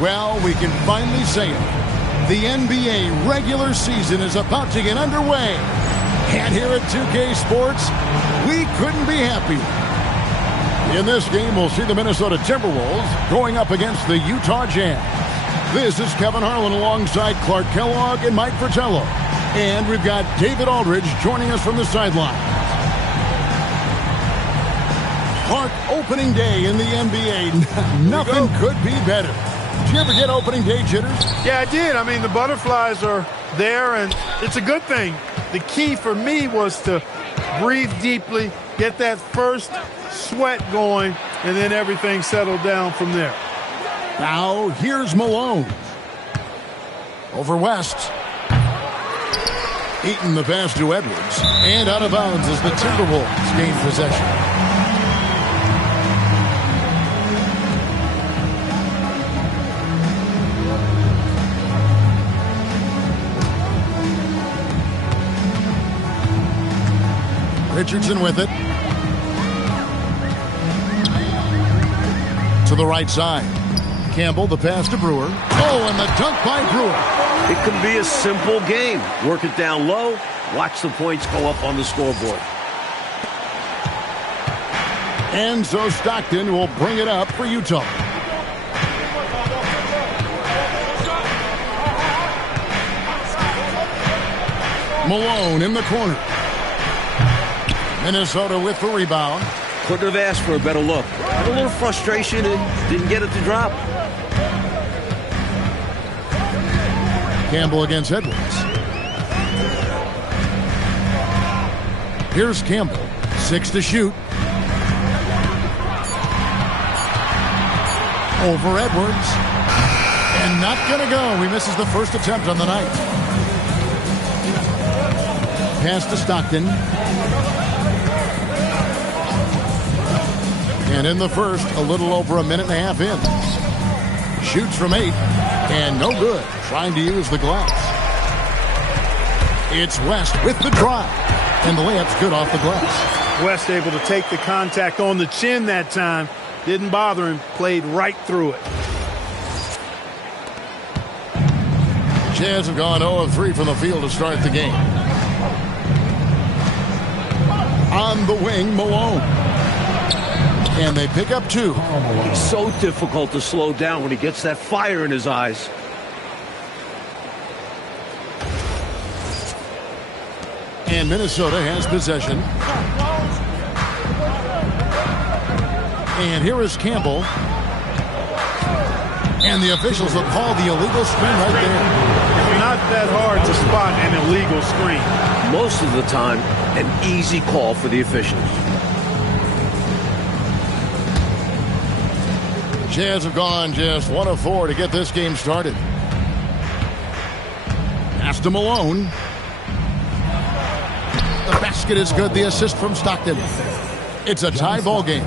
Well, we can finally say it. The NBA regular season is about to get underway. And here at 2K Sports, we couldn't be happier. In this game, we'll see the Minnesota Timberwolves going up against the Utah Jazz. This is Kevin Harlan alongside Clark Kellogg and Mike Fratello. And we've got David Aldridge joining us from the sideline. Clark, opening day in the NBA. Nothing could be better. Did you ever get opening day jitters? Yeah, I did. I mean, the butterflies are there, and it's a good thing. The key for me was to breathe deeply, get that first sweat going, and then everything settled down from there. Now, here's Malone. Over West. Eaton the pass to Edwards. And out of bounds as the Timberwolves gain possession. Richardson with it. To the right side. Campbell, the pass to Brewer. Oh, and the dunk by Brewer. It can be a simple game. Work it down low. Watch the points go up on the scoreboard. And so Stockton will bring it up for Utah. Malone in the corner. Minnesota with the rebound. Couldn't have asked for a better look. Had a little frustration and didn't get it to drop. Campbell against Edwards. Here's Campbell. 6 to shoot. Over Edwards. And not going to go. He misses the first attempt on the night. Pass to Stockton. And in the first, a little over a minute and a half in. Shoots from 8, and no good. Trying to use the glass. It's West with the drive, and the layup's good off the glass. West able to take the contact on the chin that time. Didn't bother him. Played right through it. Jazz have gone 0 of 3 from the field to start the game. On the wing, Malone. And they pick up 2. It's so difficult to slow down when he gets that fire in his eyes. And Minnesota has possession. And here is Campbell. And the officials will call the illegal screen right there. It's not that hard to spot an illegal screen. Most of the time, an easy call for the officials. Jazz have gone just 1 of 4 to get this game started. Pass to Malone. The basket is good. The assist from Stockton. It's a tie ball game.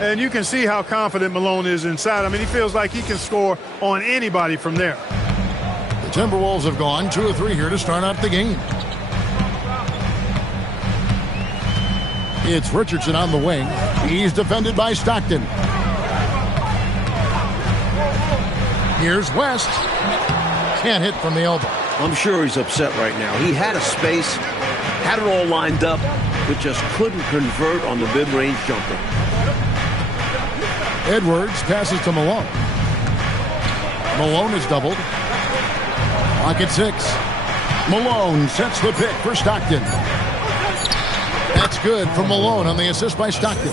And you can see how confident Malone is inside. I mean, he feels like he can score on anybody from there. The Timberwolves have gone 2 of 3 here to start out the game. It's Richardson on the wing. He's defended by Stockton. Here's West. Can't hit from the elbow. I'm sure he's upset right now. He had a space, had it all lined up, but just couldn't convert on the mid-range jumper. Edwards passes to Malone. Malone is doubled. Clock at 6. Malone sets the pick for Stockton. That's good for Malone on the assist by Stockton.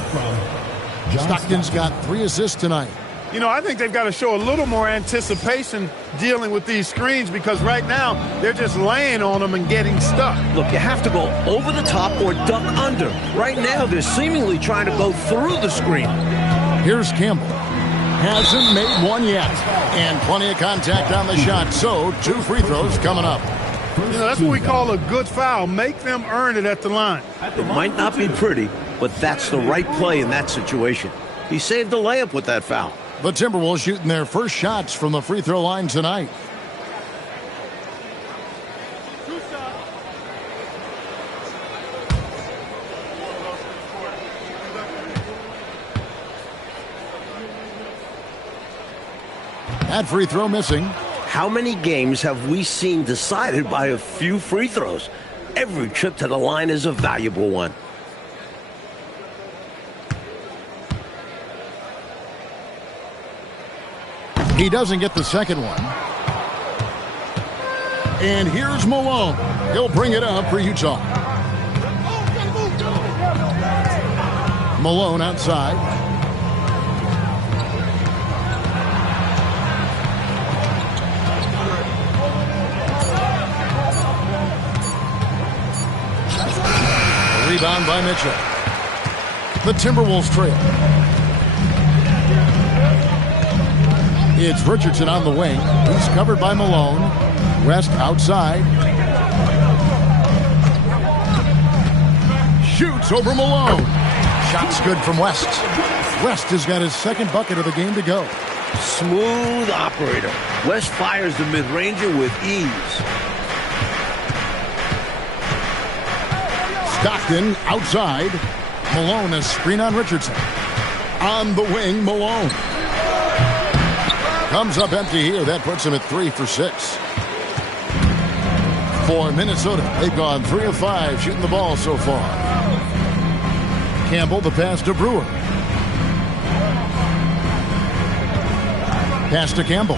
Stockton's got 3 assists tonight. You know, I think they've got to show a little more anticipation dealing with these screens because right now they're just laying on them and getting stuck. Look, you have to go over the top or duck under. Right now they're seemingly trying to go through the screen. Here's Campbell. Hasn't made one yet. And plenty of contact on the shot. So 2 free throws coming up. You know, that's what we call a good foul. Make them earn it at the line. It might not be pretty, but that's the right play in that situation. He saved the layup with that foul. The Timberwolves shooting their first shots from the free throw line tonight. That free throw missing. How many games have we seen decided by a few free throws? Every trip to the line is a valuable one. He doesn't get the second one. And here's Malone. He'll bring it up for Utah. Malone outside. A rebound by Mitchell. The Timberwolves trail. It's Richardson on the wing. He's covered by Malone. West outside. Shoots over Malone. Shot's good from West. West has got his second bucket of the game to go. Smooth operator. West fires the mid-ranger with ease. Stockton outside. Malone a screen on Richardson. On the wing, Malone. Comes up empty here. That puts him at 3 for 6. For Minnesota, they've gone 3 of 5 shooting the ball so far. Campbell, the pass to Brewer. Pass to Campbell.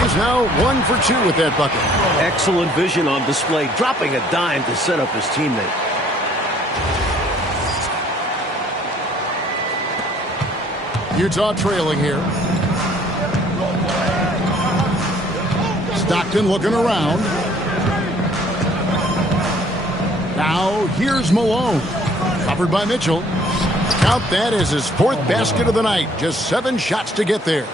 He's now 1 for 2 with that bucket. Excellent vision on display, dropping a dime to set up his teammate. Utah trailing here. Stockton looking around. Now here's Malone. Covered by Mitchell. Count that as his 4th basket of the night. Just 7 shots to get there.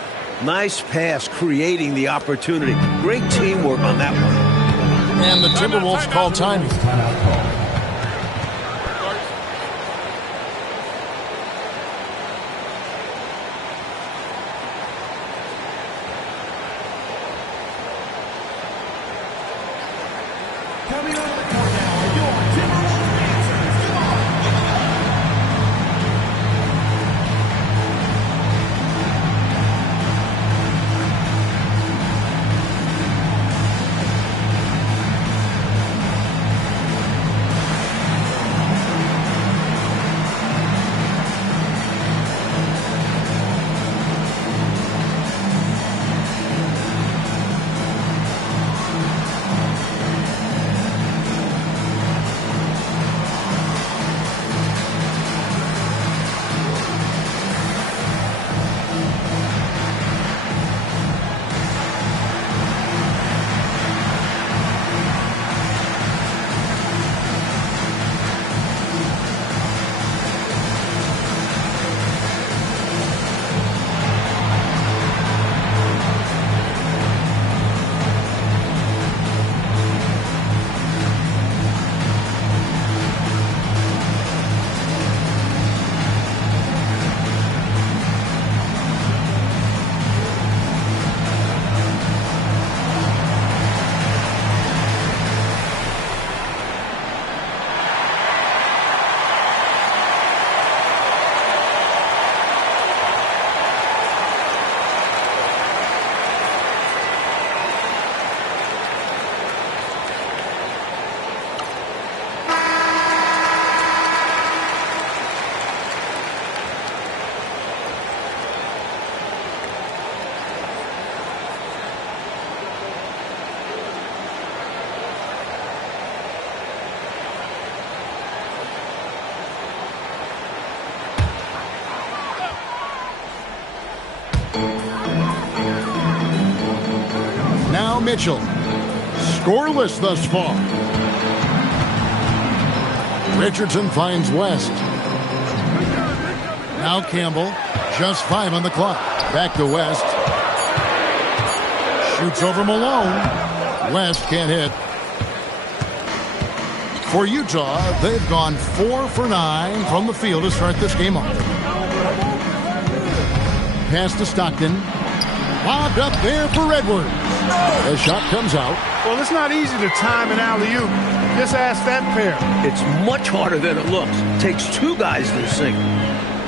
Nice pass, creating the opportunity. Great teamwork on that one. And the Timberwolves call timing. Mitchell. Scoreless thus far. Richardson finds West. Now Campbell. Just 5 on the clock. Back to West. Shoots over Malone. West can't hit. For Utah, they've gone 4 for 9 from the field to start this game off. Pass to Stockton. Lobbed up there for Edwards. The shot comes out. Well, it's not easy to time an alley-oop. Just ask that pair. It's much harder than it looks. Takes 2 guys to sink.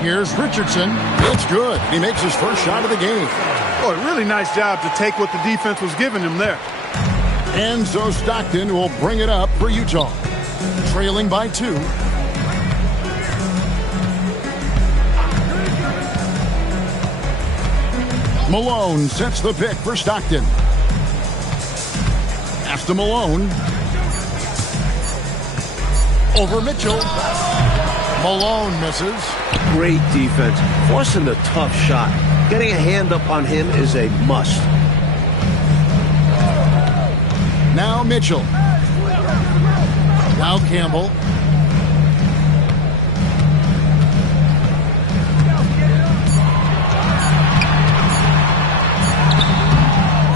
Here's Richardson. It's good. He makes his first shot of the game. Oh, really nice job to take what the defense was giving him there. And so Stockton will bring it up for Utah. Trailing by 2. Malone sets the pick for Stockton. Pass to Malone. Over Mitchell. Malone misses. Great defense. Forcing the tough shot. Getting a hand up on him is a must. Now Mitchell. Now Campbell.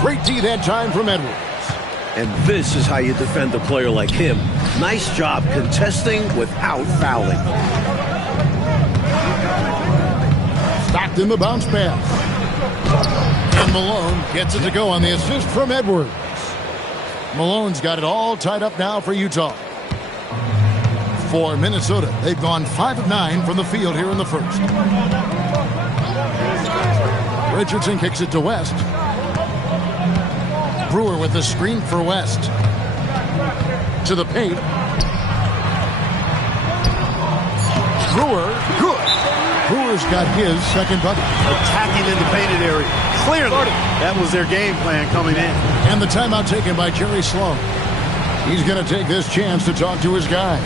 Great D that time from Edwards. And this is how you defend a player like him. Nice job contesting without fouling. Stockton the bounce pass. And Malone gets it to go on the assist from Edwards. Malone's got it all tied up now for Utah. For Minnesota, they've gone 5 of 9 from the field here in the first. Richardson kicks it to West. Brewer with the screen for West. To the paint. Brewer, good. Brewer's got his second bucket. Attacking in the painted area. Clearly, that was their game plan coming in. And the timeout taken by Jerry Sloan. He's going to take this chance to talk to his guys.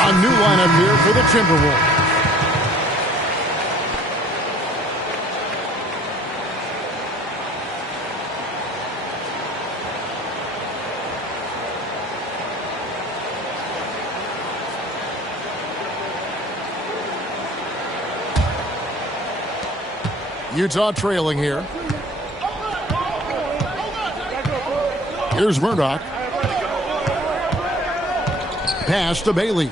A new lineup here for the Timberwolves. Utah trailing here. Here's Murdoch. Pass to Bailey.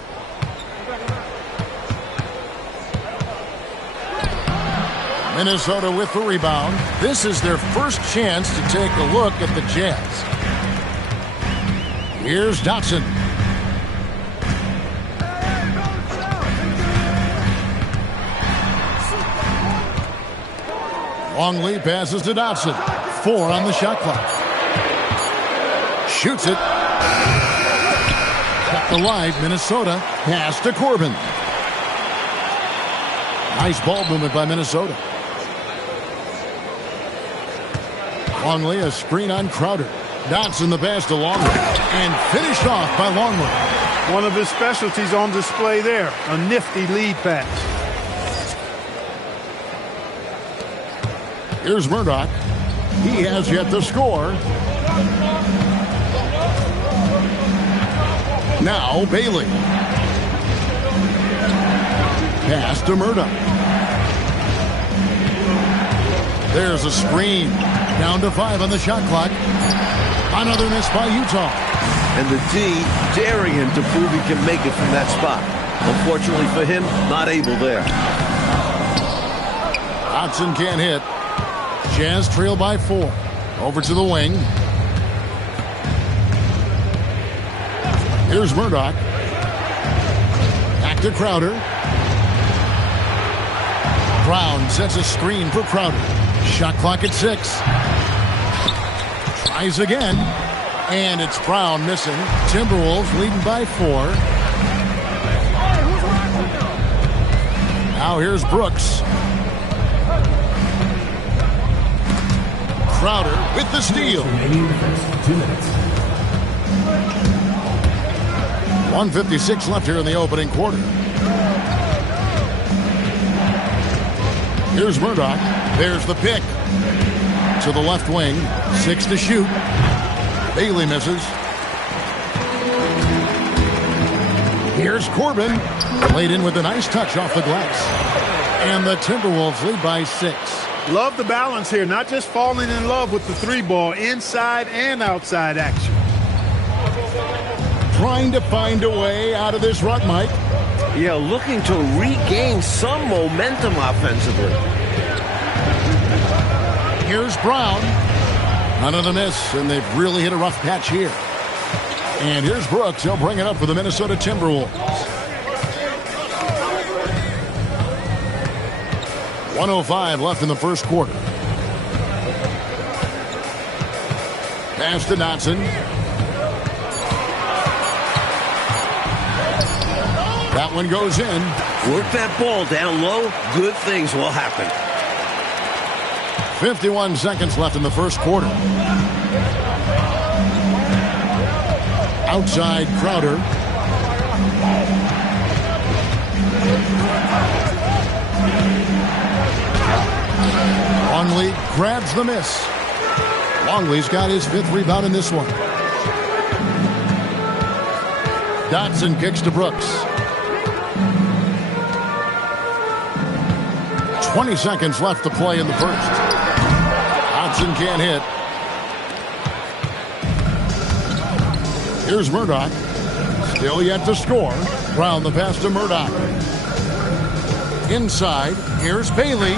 Minnesota with the rebound. This is their first chance to take a look at the Jazz. Here's Dotson. Longley passes to Dotson. 4 on the shot clock. Shoots it. Kept alive, Minnesota. Pass to Corbin. Nice ball movement by Minnesota. Longley, a screen on Crowder. Dotson the pass to Longley. And finished off by Longley. One of his specialties on display there. A nifty lead pass. Here's Murdoch. He has yet to score. Now Bailey. Pass to Murdoch. There's a screen. Down to 5 on the shot clock. Another miss by Utah. And the D daring him to prove he can make it from that spot. Unfortunately for him, not able there. Dotson can't hit. Jazz trail by 4. Over to the wing. Here's Murdoch. Back to Crowder. Brown sets a screen for Crowder. Shot clock at 6. Tries again. And it's Brown missing. Timberwolves leading by 4. Now here's Brooks. Crowder with the steal. 1:56 left here in the opening quarter. Here's Murdoch. There's the pick. To the left wing. 6 to shoot. Bailey misses. Here's Corbin. Laid in with a nice touch off the glass. And the Timberwolves lead by 6. Love the balance here. Not just falling in love with the 3-ball. Inside and outside action. Trying to find a way out of this rut, Mike. Yeah, looking to regain some momentum offensively. Here's Brown. Another miss, and they've really hit a rough patch here. And here's Brooks. He'll bring it up for the Minnesota Timberwolves. 1:05 left in the first quarter. Pass to Dotson. That one goes in. Work that ball down low. Good things will happen. 51 seconds left in the first quarter. Outside Crowder. Longley grabs the miss. Longley's got his 5th rebound in this one. Dotson kicks to Brooks. 20 seconds left to play in the first. Dotson can't hit. Here's Murdoch. Still yet to score. Brown the pass to Murdoch. Inside. Here's Bailey.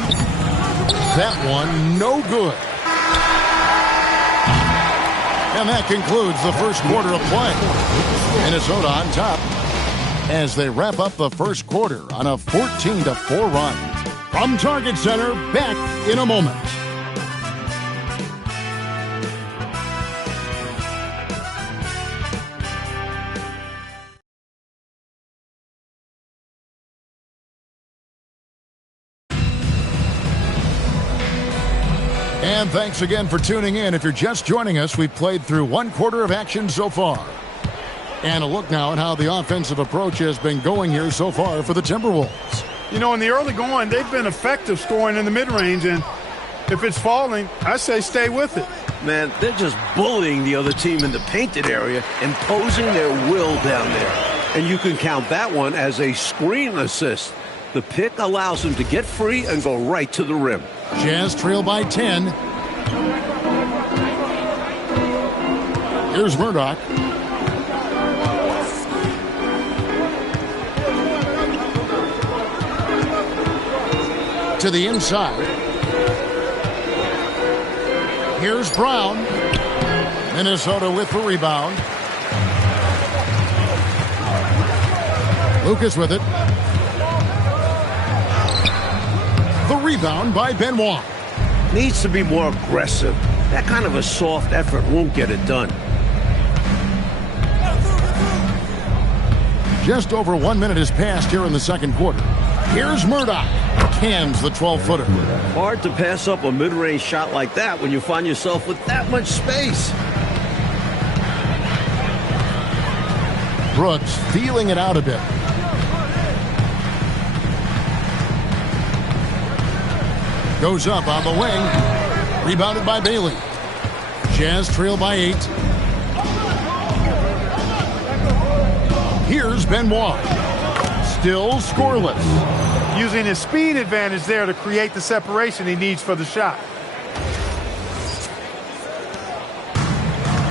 That one no good. And that concludes the first quarter of play. Minnesota on top as they wrap up the first quarter on a 14-4 run. From Target Center, back in a moment. And thanks again for tuning in. If you're just joining us, we've played through 1 quarter of action so far. And a look now at how the offensive approach has been going here so far for the Timberwolves. You know, in the early going, they've been effective scoring in the mid-range, and if it's falling, I say stay with it. Man, they're just bullying the other team in the painted area, imposing their will down there. And you can count that one as a screen assist. The pick allows them to get free and go right to the rim. Jazz trail by 10. Here's Murdoch. To the inside. Here's Brown. Minnesota with the rebound. Lucas with it. The rebound by Benoit. Needs to be more aggressive. That kind of a soft effort won't get it done. Just over 1 minute has passed here in the second quarter. Here's Murdoch. Cans the 12-footer. Hard to pass up a mid-range shot like that when you find yourself with that much space. Brooks feeling it out a bit. Goes up on the wing. Rebounded by Bailey. Jazz trail by 8. Here's Benoit. Still scoreless. Using his speed advantage there to create the separation he needs for the shot.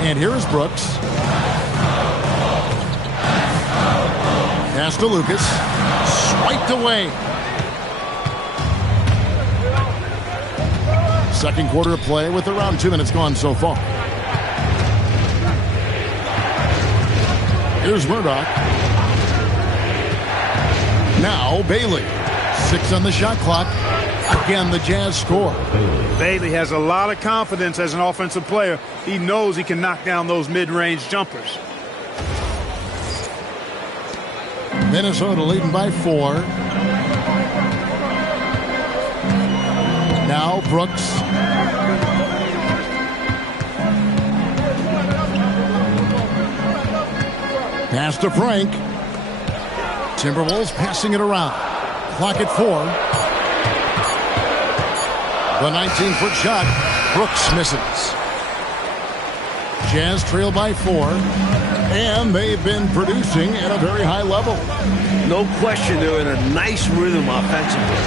And here is Brooks. Pass to Lucas. Swiped away. Second quarter of play with around 2 minutes gone so far. Here's Murdoch. Now Bailey. 6 on the shot clock. Again, the Jazz score. Bailey has a lot of confidence as an offensive player. He knows he can knock down those mid-range jumpers. Minnesota leading by 4. Now Brooks. Pass to Frank. Timberwolves passing it around. Clock at 4. The 19-foot shot. Brooks misses. Jazz trail by 4. And they've been producing at a very high level. No question, they're in a nice rhythm offensively.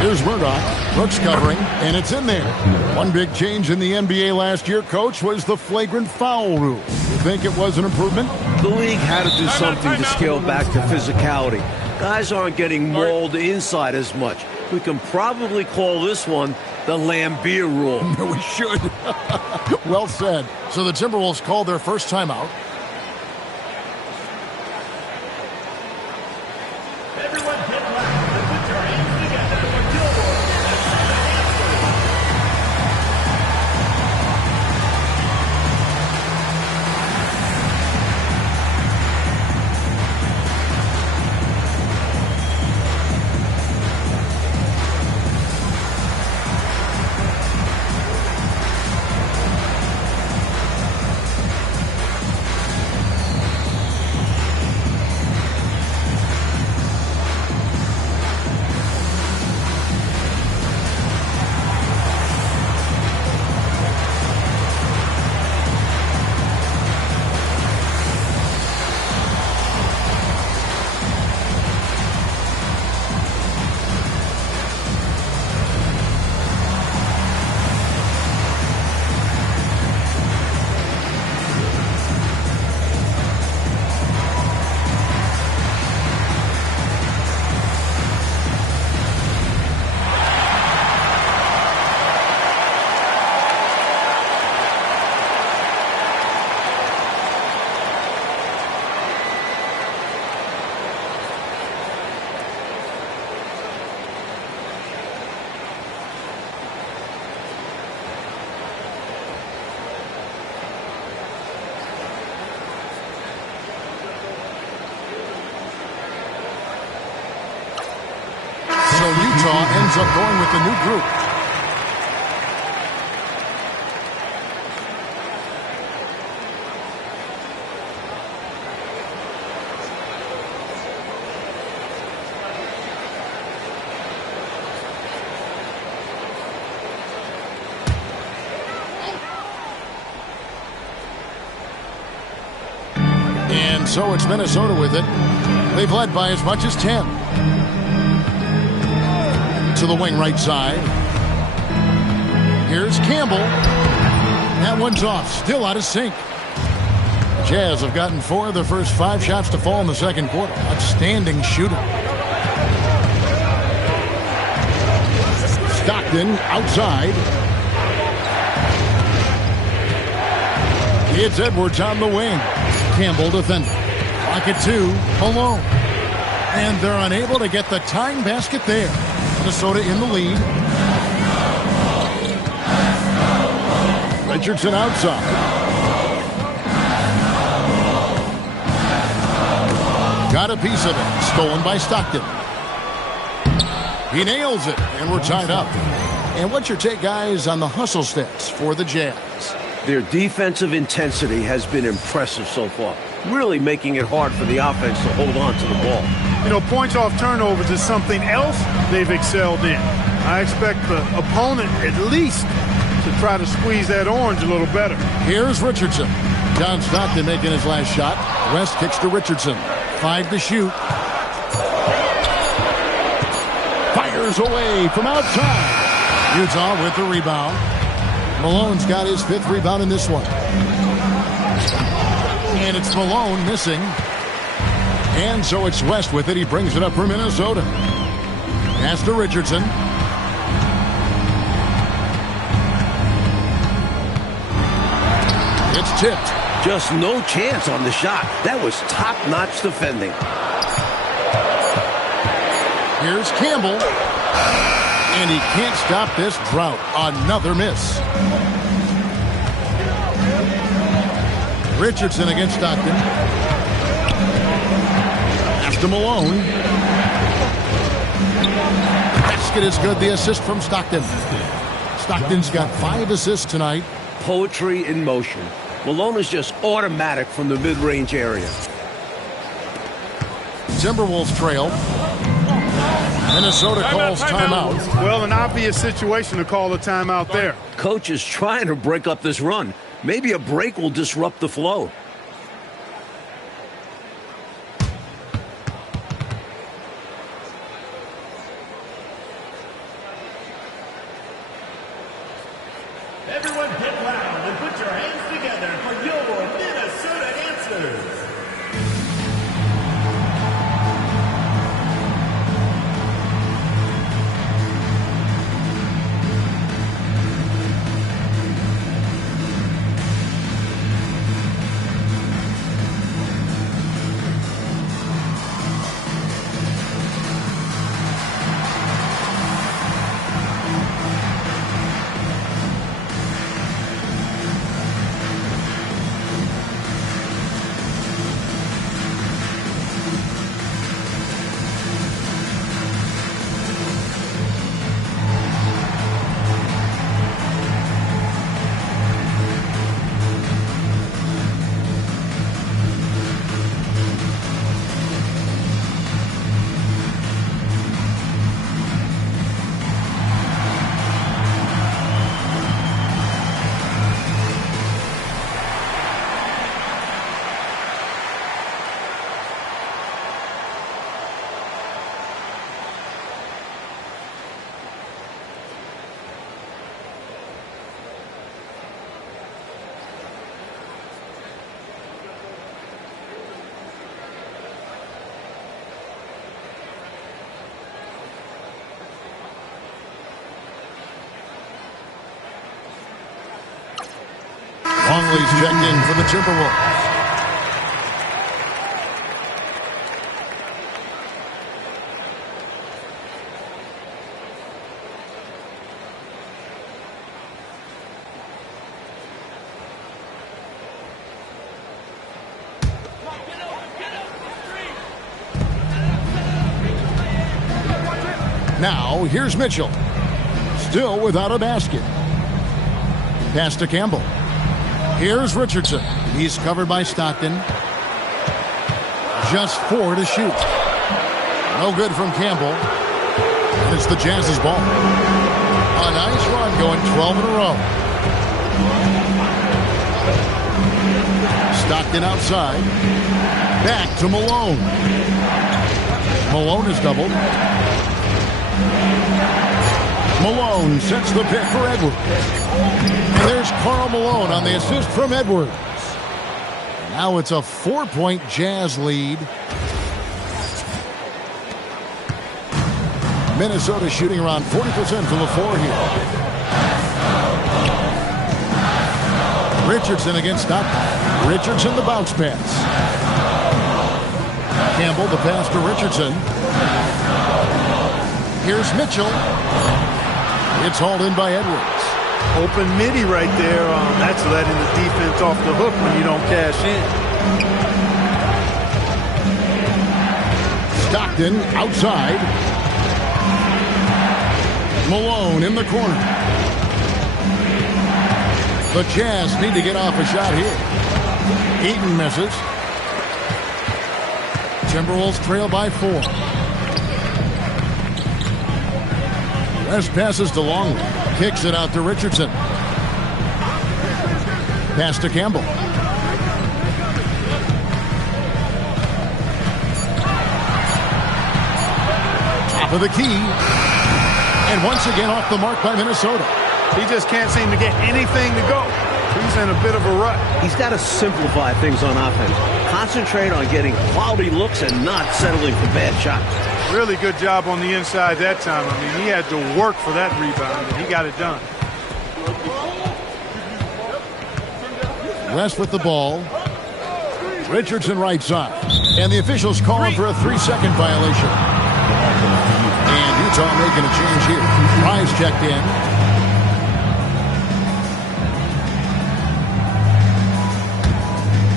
Here's Murdoch. Brooks covering, and it's in there. One big change in the NBA last year, Coach, was the flagrant foul rule. You think it was an improvement? The league had to do something to scale back to physicality. Guys aren't getting mauled inside as much. We can probably call this one the Lambeer rule. We should. Well said. So the Timberwolves called their first timeout. So Utah ends up going with the new group. And so it's Minnesota with it. They've led by as much as 10. To the wing right side. Here's Campbell. That one's off. Still out of sync. Jazz have gotten 4 of their first 5 shots to fall in the second quarter. Outstanding shooting. Stockton outside. It's Edwards on the wing. Campbell defending. Clock at 2. Malone. And they're unable to get the tying basket there. Minnesota in the lead. Richardson outside. Got a piece of it. Stolen by Stockton. He nails it, and we're tied up. And what's your take, guys, on the hustle stats for the Jazz? Their defensive intensity has been impressive so far, really making it hard for the offense to hold on to the ball. You know, points off turnovers is something else they've excelled in. I expect the opponent at least to try to squeeze that orange a little better. Here's Richardson. John Stockton making his last shot. West kicks to Richardson. 5 to shoot. Fires away from outside. Utah with the rebound. Malone's got his 5th rebound in this one. And it's Malone missing. And so it's West with it. He brings it up for Minnesota. Pass to Richardson. It's tipped. Just no chance on the shot. That was top-notch defending. Here's Campbell. And he can't stop this drought. Another miss. Richardson against Stockton. Pass to Malone. Basket is good. The assist from Stockton. Stockton's got 5 assists tonight. Poetry in motion. Malone is just automatic from the mid-range area. Timberwolves trail. Minnesota calls timeout. Well, an obvious situation to call a timeout there. Coach is trying to break up this run. Maybe a break will disrupt the flow. Everyone get loud and put your hands together for your Minnesota answers. Longley's checked in for the Timberwolves. Now, here's Mitchell. Still without a basket. Pass to Campbell. Here's Richardson. He's covered by Stockton. Just 4 to shoot. No good from Campbell. And it's the Jazz's ball. A nice run going 12 in a row. Stockton outside. Back to Malone. Malone is doubled. Malone sets the pick for Edwards. And there's Karl Malone on the assist from Edwards. Now it's a 4-point Jazz lead. Minnesota shooting around 40% from the floor here. Richardson against Stockton. Richardson the bounce pass. Campbell the pass to Richardson. Here's Mitchell. It's hauled in by Edwards. Open midi right there. That's letting the defense off the hook when you don't cash in. Stockton outside. Malone in the corner. The Jazz need to get off a shot here. Eaton misses. Timberwolves trail by 4. West passes to Longley. Kicks it out to Richardson. Pass to Campbell. Top of the key. And once again off the mark by Minnesota. He just can't seem to get anything to go. He's in a bit of a rut. He's got to simplify things on offense. Concentrate on getting quality looks and not settling for bad shots. Really good job on the inside that time. I mean, he had to work for that rebound, and he got it done. West with the ball. Richardson right side. And the officials call him for a 3-second violation. And Utah making a change here. Price checked in.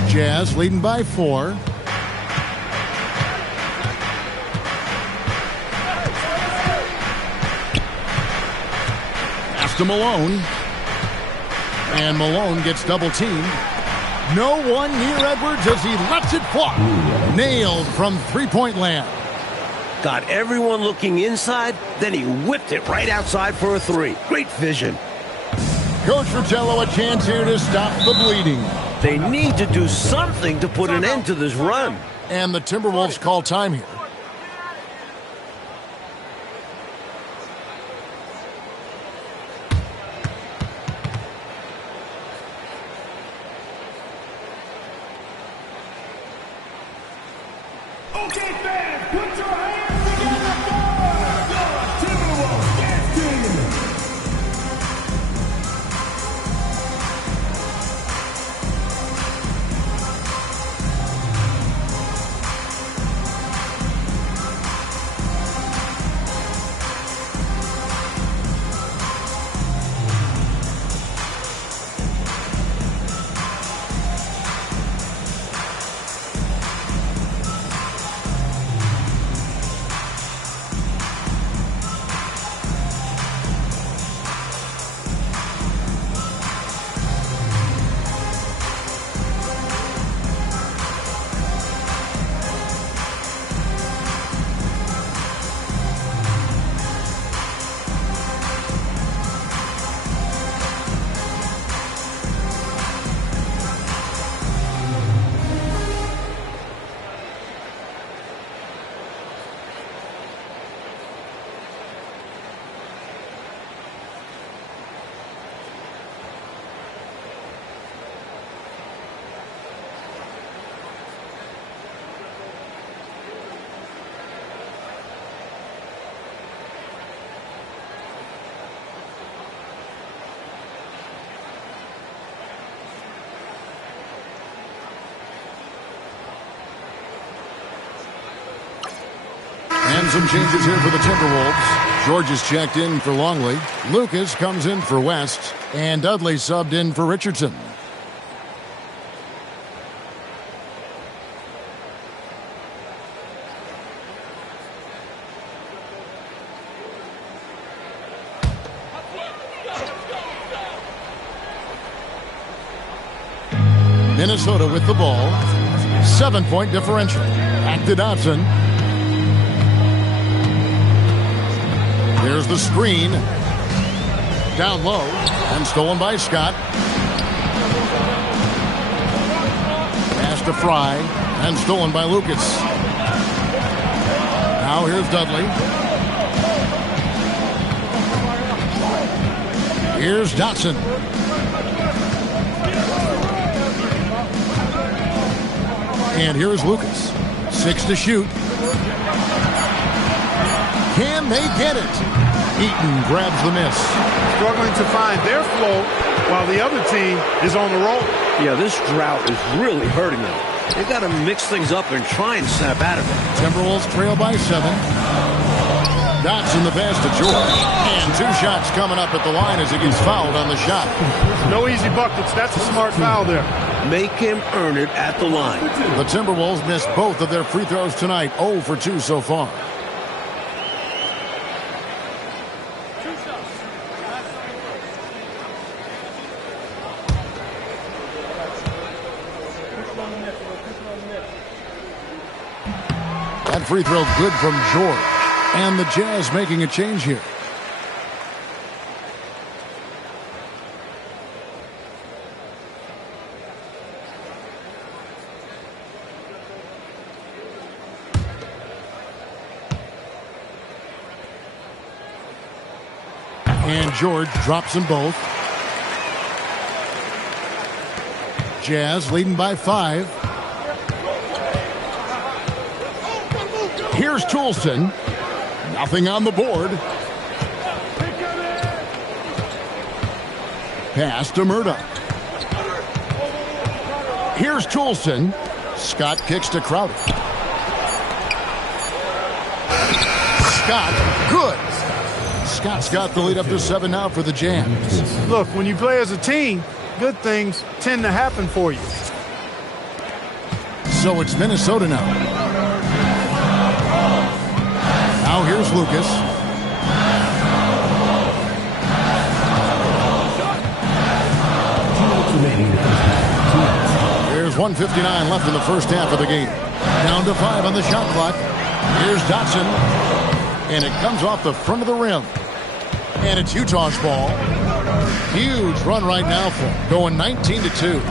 Jazz leading by 4. Pass to Malone. And Malone gets double-teamed. No one near Edwards as he lets it fly. Nailed from three-point land. Got everyone looking inside, then he whipped it right outside for a 3. Great vision. Coach Fratello a chance here to stop the bleeding. They need to do something to put an end to this run. And the Timberwolves call time here. Okay, fans, put your hands together for your Timberwolves dance team. And some changes here for the Timberwolves. George is checked in for Longley. Lucas comes in for West. And Dudley subbed in for Richardson. Minnesota with the ball. 7-point differential. Back to Dotson. There's the screen. Down low. And stolen by Scott. Pass to Fry. And stolen by Lucas. Now here's Dudley. Here's Dotson. And here's Lucas. 6 to shoot. Can they get it? Eaton grabs the miss. Struggling to find their flow while the other team is on the roll. Yeah, this drought is really hurting them. They've got to mix things up and try and snap out of it. Timberwolves trail by 7. Dotson the pass to George. And 2 shots coming up at the line as he gets fouled on the shot. No easy buckets. That's a smart foul there. Make him earn it at the line. The Timberwolves missed both of their free throws tonight. 0 for 2 so far. That free throw good from George. And the Jazz making a change here. And George drops them both. Jazz leading by 5. Here's Toulson. Nothing on the board. Pass to Murdoch. Here's Toulson. Scott kicks to Crowder. Scott, good. Scott's got the lead up to 7 now for the Jazz. Look, when you play as a team, good things tend to happen for you. So it's Minnesota now. Now here's Lucas. There's 1:59 left in the first half of the game. Down to 5 on the shot clock. Here's Dotson. And it comes off the front of the rim. And it's Utah's ball. Huge run right now for him. Going 19-2.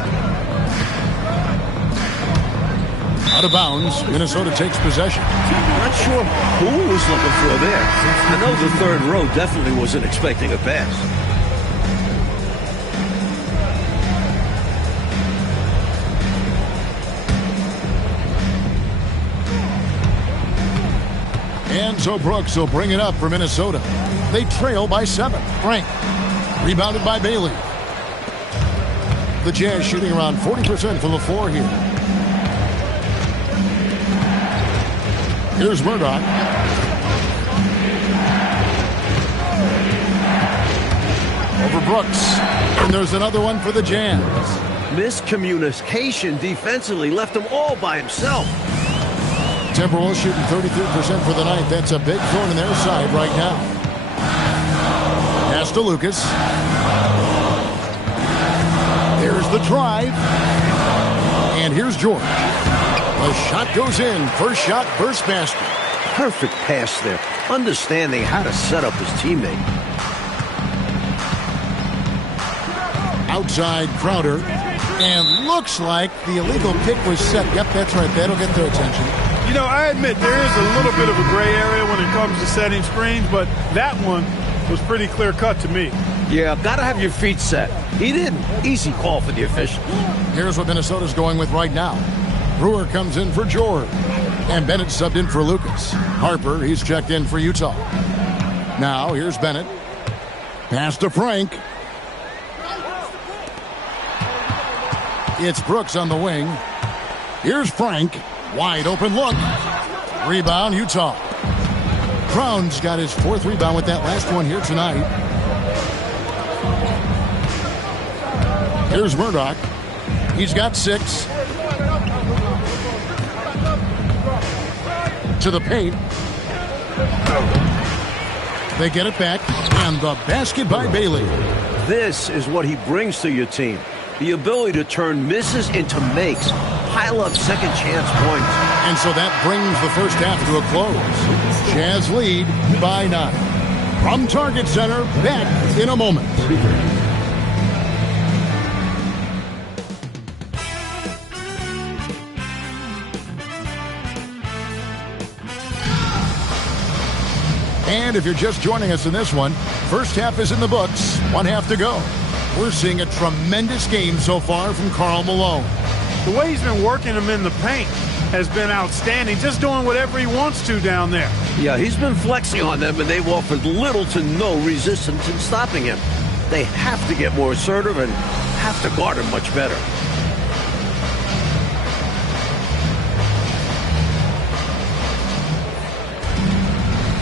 Out of bounds. Minnesota takes possession. Not sure who was looking for there. I know the third row definitely wasn't expecting a pass. And so Brooks will bring it up for Minnesota. They trail by 7. Frank. Rebounded by Bailey. The Jazz shooting around 40% from the floor here. Here's Murdoch. Over Brooks. And there's another one for the Jazz. Miscommunication defensively left him all by himself. Timberwolves shooting 33% for the night. That's a big thorn in their side right now. Pass to Lucas. There's the drive. And here's George. The shot goes in. First shot, first basket. Perfect pass there. Understanding how to set up his teammate. Outside Crowder. And looks like the illegal pick was set. Yep, that's right. That'll get their attention. You know, I admit there is a little bit of a gray area when it comes to setting screens, but that one was pretty clear cut to me. Yeah, gotta have your feet set. He didn't. Easy call for the officials. Here's what Minnesota's going with right now. Brewer comes in for George. And Bennett subbed in for Lucas. Harper, he's checked in for Utah. Now, here's Bennett. Pass to Frank. It's Brooks on the wing. Here's Frank. Wide open look. Rebound, Utah. Brown's got his 4th rebound with that last one here tonight. Here's Murdoch. He's got 6. To the paint. They get it back. And the basket by Bailey. This is what he brings to your team. The ability to turn misses into makes. Pile up second chance points. And so that brings the first half to a close. Jazz lead by 9. From Target Center, back in a moment. And if you're just joining us in this one, first half is in the books. 1 half to go. We're seeing a tremendous game so far from Karl Malone. The way he's been working them in the paint has been outstanding, just doing whatever he wants to down there. Yeah, he's been flexing on them, and they've offered little to no resistance in stopping him. They have to get more assertive and have to guard him much better.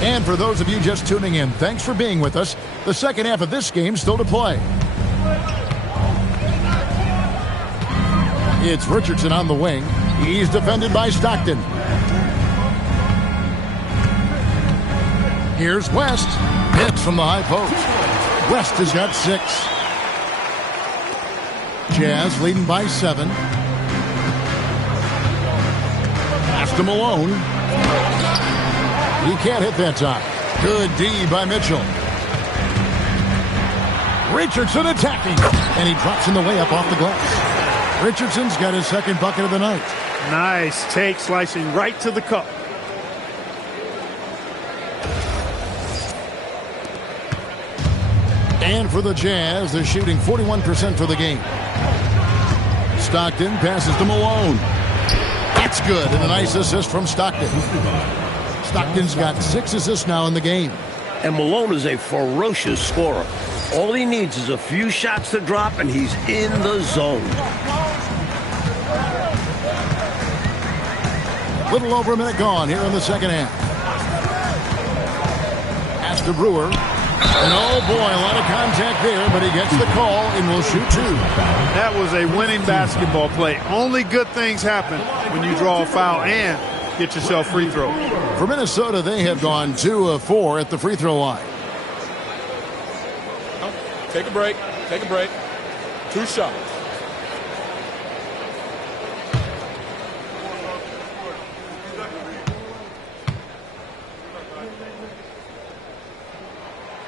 And for those of you just tuning in, thanks for being with us. The second half of this game still to play. It's Richardson on the wing. He's defended by Stockton. Here's West. Hits from the high post. West has got 6. Jazz leading by 7. Pass to Malone. He can't hit that time. Good D by Mitchell. Richardson attacking. And he drops in the layup off the glass. Richardson's got his 2nd bucket of the night. Nice take, slicing right to the cup. And for the Jazz, they're shooting 41% for the game. Stockton passes to Malone. That's good, and a nice assist from Stockton. Stockton's got 6 assists now in the game. And Malone is a ferocious scorer. All he needs is a few shots to drop, and he's in the zone. Little over a minute gone here in the second half. Pass to Brewer. And oh boy, a lot of contact there, but he gets the call and will shoot 2. That was a winning basketball play. Only good things happen when you draw a foul and get yourself free throw. For Minnesota, they have gone 2 of 4 at the free throw line. Take a break. Take a break. 2 shots.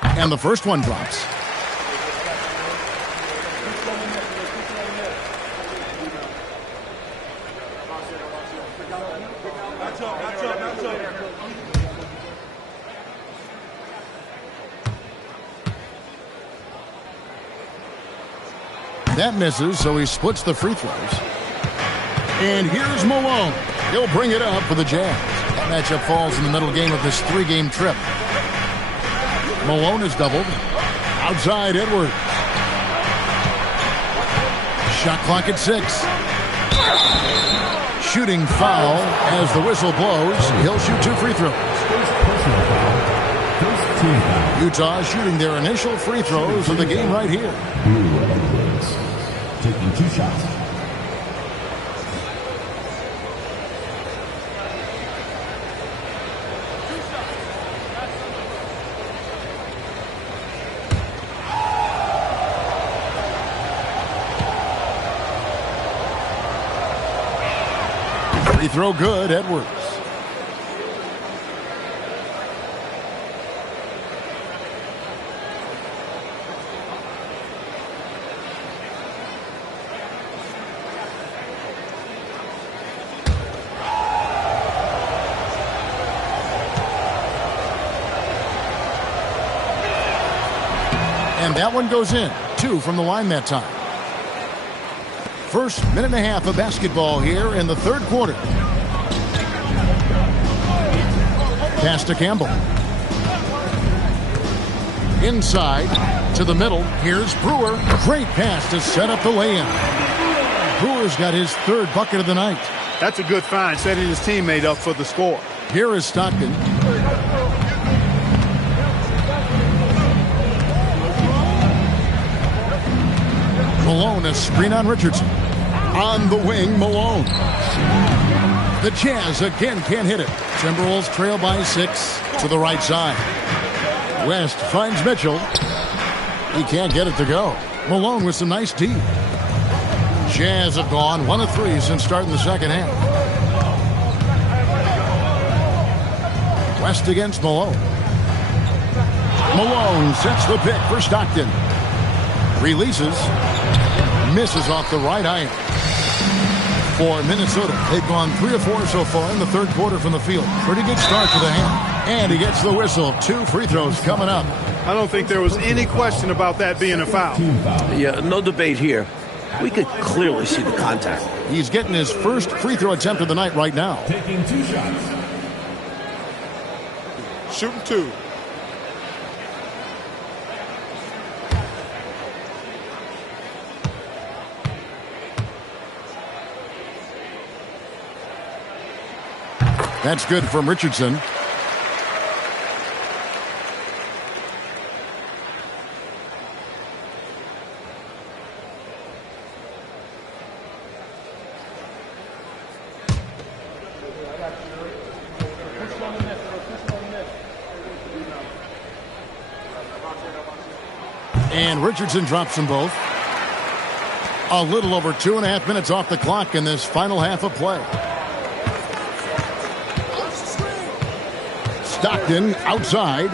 And the first one drops. That misses, so he splits the free throws. And here's Malone. He'll bring it up for the Jazz. That matchup falls in the middle game of this 3-game trip. Malone is doubled. Outside, Edwards. Shot clock at 6. Shooting foul as the whistle blows. He'll shoot 2 free throws. Utah shooting their initial free throws of the game right here. Taking 2 shots. Free throw good, Edwards. And that one goes in. 2 from the line that time. First minute and a half of basketball here in the third quarter. Pass to Campbell. Inside to the middle. Here's Brewer. Great pass to set up the lay-in. Brewer's got his 3rd bucket of the night. That's a good find, setting his teammate up for the score. Here is Stockton. Malone, a screen on Richardson. On the wing, Malone. The Jazz again can't hit it. Timberwolves trail by 6 to the right side. West finds Mitchell. He can't get it to go. Malone with some nice D. Jazz have gone 1 of 3 since starting the second half. West against Malone. Malone sets the pick for Stockton. Releases. Misses off the right iron. For Minnesota, they've gone 3 of 4 so far in the third quarter from the field. Pretty good start to the half. And he gets the whistle. 2 free throws coming up. I don't think there was any question about that being a foul. Yeah, no debate here. We could clearly see the contact. He's getting his first free throw attempt of the night right now. Taking 2 shots. Shooting 2. That's good from Richardson. And Richardson drops them both. A little over 2.5 minutes off the clock in this final half of play. Stockton outside.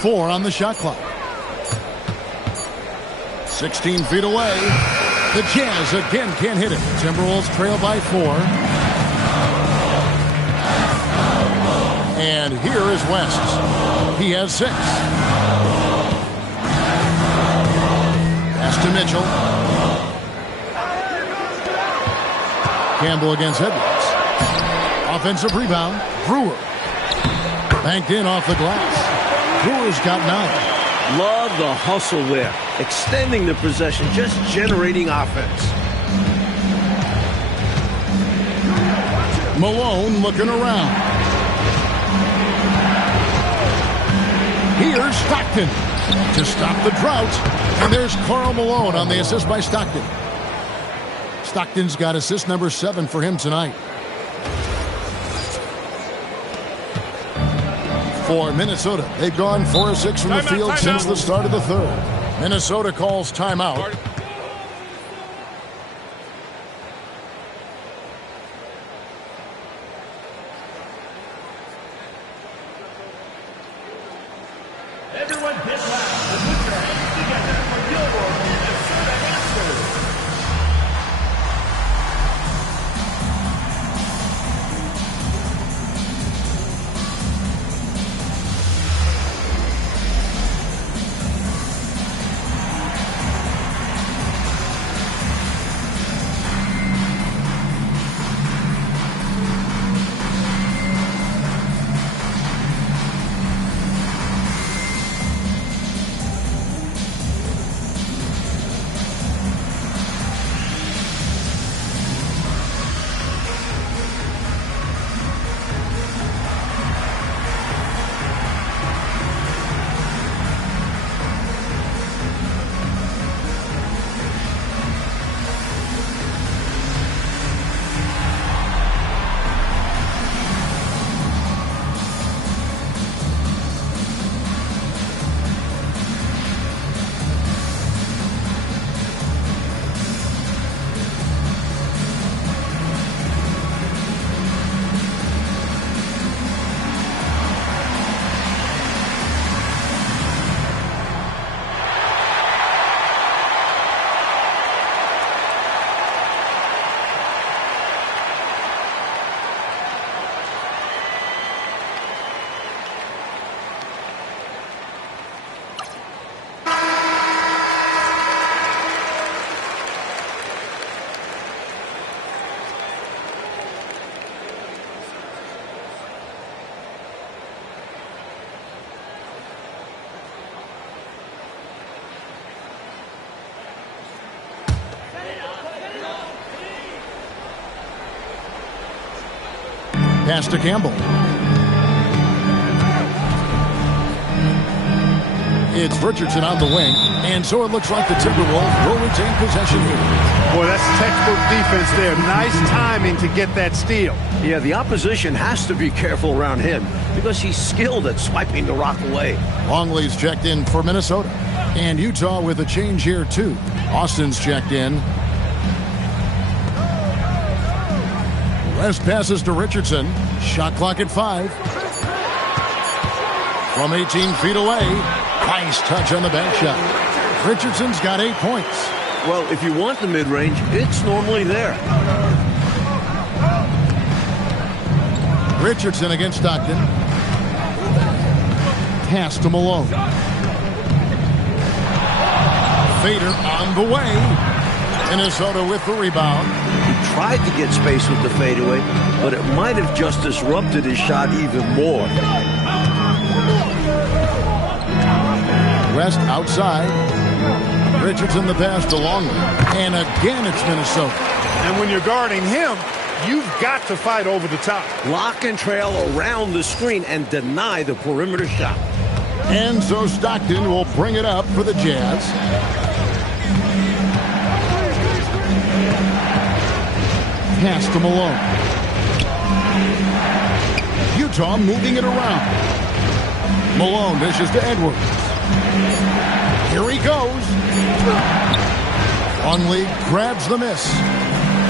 Four on the shot clock. 16 feet away. The Jazz again can't hit it. Timberwolves trail by 4. And here is West. He has 6. Pass to Mitchell. Campbell against Edwards. Offensive rebound. Brewer. Banked in off the glass. Brewer's got 9. Love the hustle there. Extending the possession, just generating offense. Malone looking around. Here's Stockton to stop the drought. And there's Karl Malone on the assist by Stockton. Stockton's got assist number 7 for him tonight. For Minnesota, they've gone 4 of 6 from the field since the start of the third. Minnesota calls timeout. Everyone get loud and put your hands together for your Minnesota answers. Pass to Campbell. It's Richardson on the wing, and so it looks like the Timberwolves will retain possession here. Boy, that's textbook defense there. Nice timing to get that steal. Yeah, the opposition has to be careful around him because he's skilled at swiping the rock away. Longley's checked in for Minnesota. And Utah with a change here, too. Austin's checked in. West passes to Richardson. Shot clock at 5. From 18 feet away. Nice touch on the bank shot. Richardson's got 8 points. Well, if you want the mid-range, it's normally there. Richardson against Stockton. Pass to Malone. Fader on the way. Minnesota with the rebound. He tried to get space with the fadeaway, but it might have just disrupted his shot even more. West outside. Richardson the pass to Longley. And again it's Minnesota. And when you're guarding him, you've got to fight over the top. Lock and trail around the screen and deny the perimeter shot. And so Stockton will bring it up for the Jazz. Pass to Malone. Utah moving it around. Malone dishes to Edwards. Here he goes. Longley grabs the miss.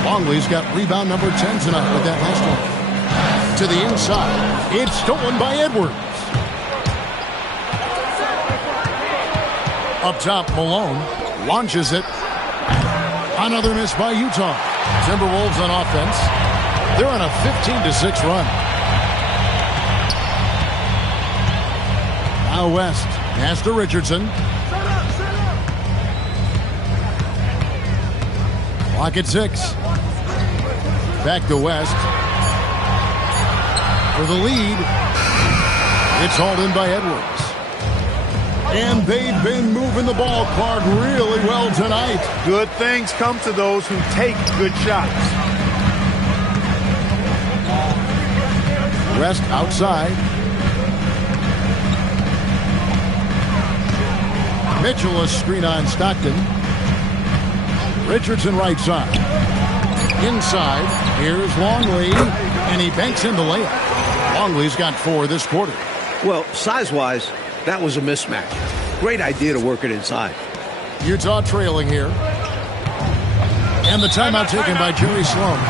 Longley's got rebound number 10 tonight with that last one. To the inside. It's stolen by Edwards. Up top, Malone launches it. Another miss by Utah. Timberwolves on offense. They're on a 15-6 run. Now West. Pass to Richardson. Clock at 6. Back to West. For the lead. It's hauled in by Edwards. And they've been moving the ball, Clark, really well tonight. Good things come to those who take good shots. West outside. Mitchell a screen on Stockton. Richardson right side. Inside. Here's Longley. And he banks in the layup. Longley's got 4 this quarter. Well, size-wise, that was a mismatch. Great idea to work it inside. Utah trailing here. And the timeout taken by Jerry Sloan.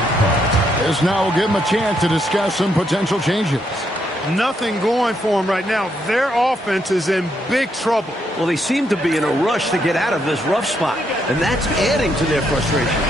This now will give him a chance to discuss some potential changes. Nothing going for them right now. Their offense is in big trouble. Well, they seem to be in a rush to get out of this rough spot, and that's adding to their frustration.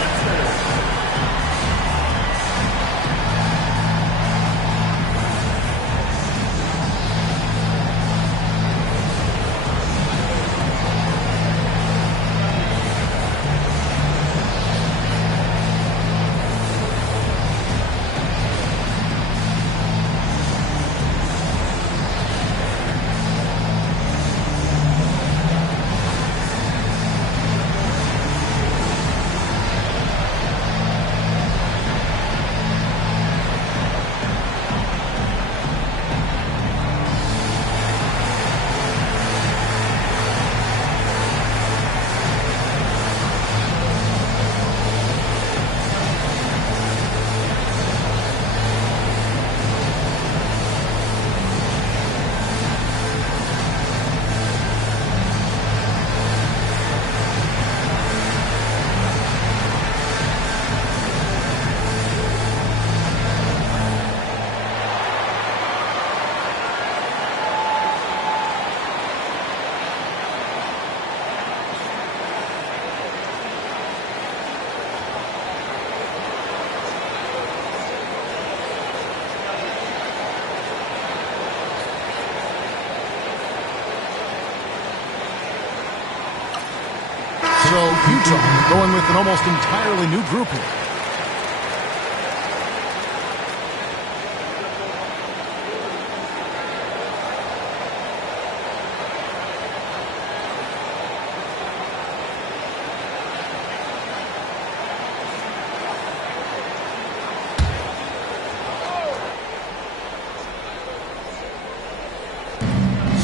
So Utah going with an almost entirely new group here.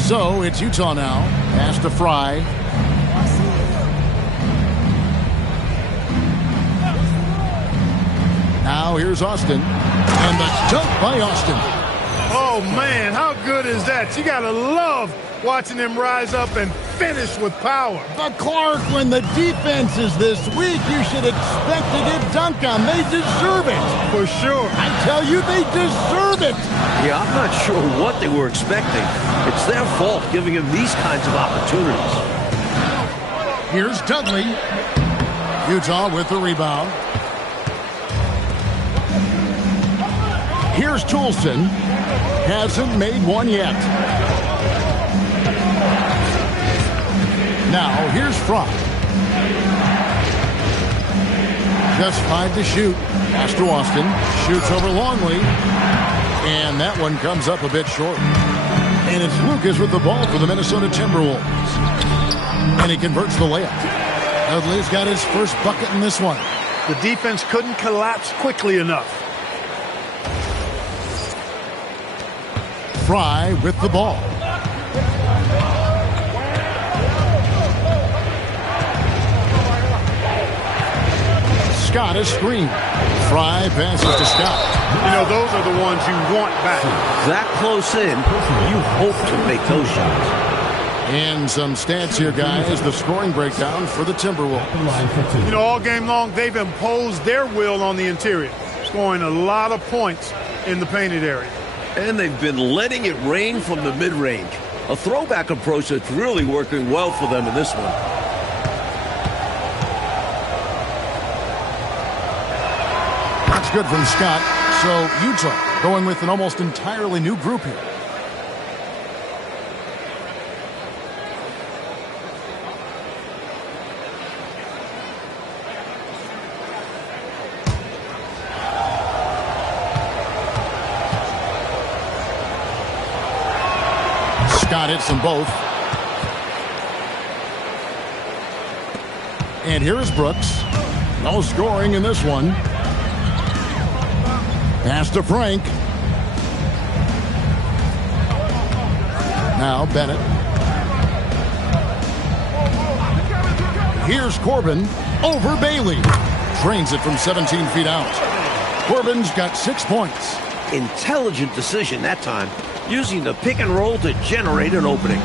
So it's Utah now. Pass to Fry. Now here's Austin. And the dunk by Austin. Oh, man, how good is that? You got to love watching them rise up and finish with power. But Clark, when the defense is this weak, you should expect to get dunked on. They deserve it. For sure. I tell you, they deserve it. Yeah, I'm not sure what they were expecting. It's their fault giving them these kinds of opportunities. Here's Dudley. Utah with the rebound. Here's Toulson. Hasn't made one yet. Now, here's Fromm. Just 5 to shoot. Pass to Austin. Shoots over Longley. And that one comes up a bit short. And it's Lucas with the ball for the Minnesota Timberwolves. And he converts the layup. Dudley's got his first bucket in this one. The defense couldn't collapse quickly enough. Fry with the ball. Scott is screened. Fry passes to Scott. You know, those are the ones you want back. That close in, you hope to make those shots. And some stats here, guys. The scoring breakdown for the Timberwolves. You know, all game long, they've imposed their will on the interior, scoring a lot of points in the painted area. And they've been letting it rain from the mid-range. A throwback approach that's really working well for them in this one. That's good from Scott. So Utah going with an almost entirely new group here. Scott hits them both. And here is Brooks. No scoring in this one. Pass to Frank. Now Bennett. Here's Corbin over Bailey. Trains it from 17 feet out. Corbin's got 6 points. Intelligent decision that time, using the pick and roll to generate an opening.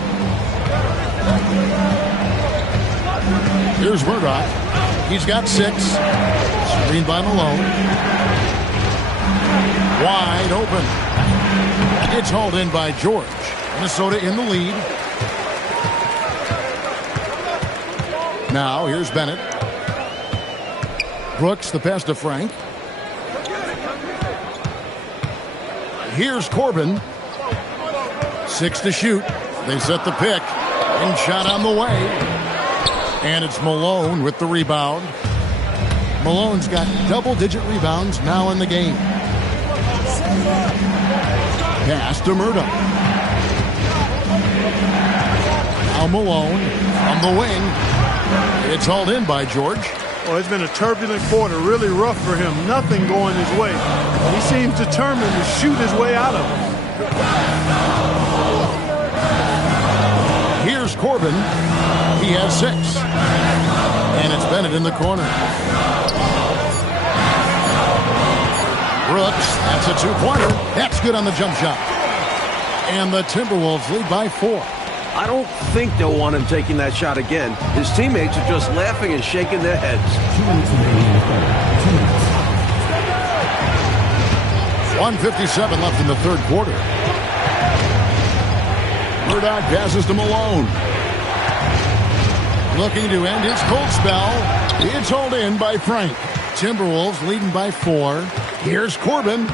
Here's Murdoch. He's got 6. Screened by Malone. Wide open. It's hauled in by George. Minnesota in the lead. Now here's Bennett. Brooks, the pass to Frank. Here's Corbin. 6 to shoot. They set the pick. And shot on the way. And it's Malone with the rebound. Malone's got double-digit rebounds now in the game. Pass to Murdoch. Now Malone on the wing. It's hauled in by George. Well, it's been a turbulent quarter, really rough for him. Nothing going his way. He seems determined to shoot his way out of it. Here's Corbin. He has 6. And it's Bennett in the corner. Brooks, that's a 2-pointer. That's good on the jump shot. And the Timberwolves lead by 4. I don't think they'll want him taking that shot again. His teammates are just laughing and shaking their heads. 1:57 left in the third quarter. Murdoch passes to Malone. Looking to end his cold spell. It's hauled in by Frank. Timberwolves leading by 4. Here's Corbin.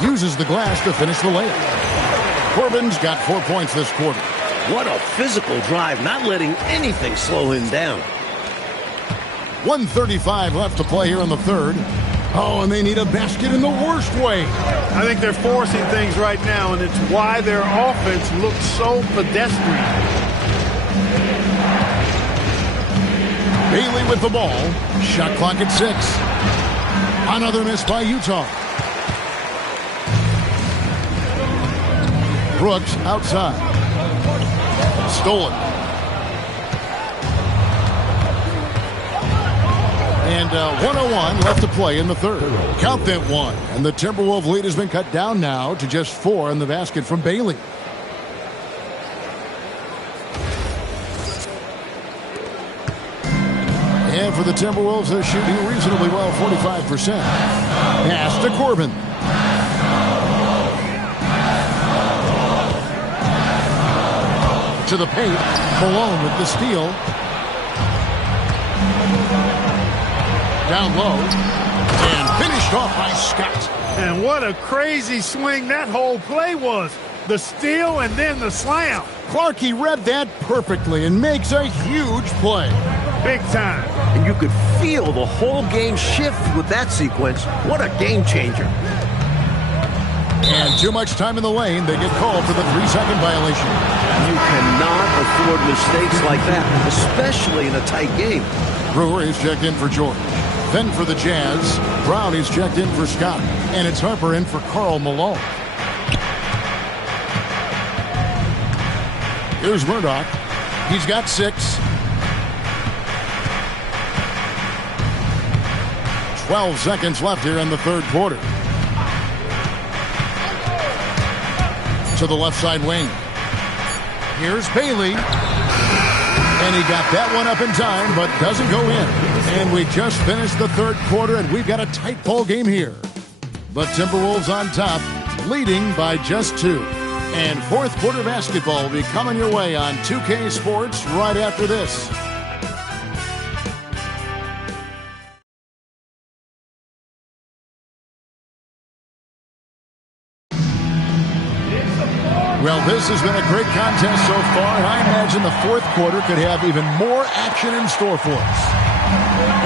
Uses the glass to finish the layup. Corbin's got 4 points this quarter. What a physical drive, not letting anything slow him down. 1:35 left to play here in the third. Oh, and they need a basket in the worst way. I think they're forcing things right now, and it's why their offense looks so pedestrian. Bailey with the ball. Shot clock at 6. Another miss by Utah. Brooks outside. Stolen. And 1:01 left to play in the third. Count that 1. And the Timberwolves lead has been cut down now to just 4 in the basket from Bailey. And for the Timberwolves, they're shooting reasonably well, 45%. Pass to Corbin. To the paint. Malone with the steal. Down low. And finished off by Scott. And what a crazy swing that whole play was. The steal and then the slam. Clarkey read that perfectly and makes a huge play. Big time. And you could feel the whole game shift with that sequence. What a game changer. And too much time in the lane. They get called for the 3-second violation. You cannot afford mistakes like that, especially in a tight game. Brewer is checked in for George. Then for the Jazz, Brown is checked in for Scott. And it's Harper in for Karl Malone. Here's Murdoch. He's got 6. 12 seconds left here in the third quarter. To the left side wing. Here's Bailey. And he got that one up in time, but doesn't go in. And we just finished the third quarter, and we've got a tight ball game here. The Timberwolves on top, leading by just 2. And fourth quarter basketball will be coming your way on 2K Sports right after this. Well, this has been a great contest so far, and I imagine the fourth quarter could have even more action in store for us.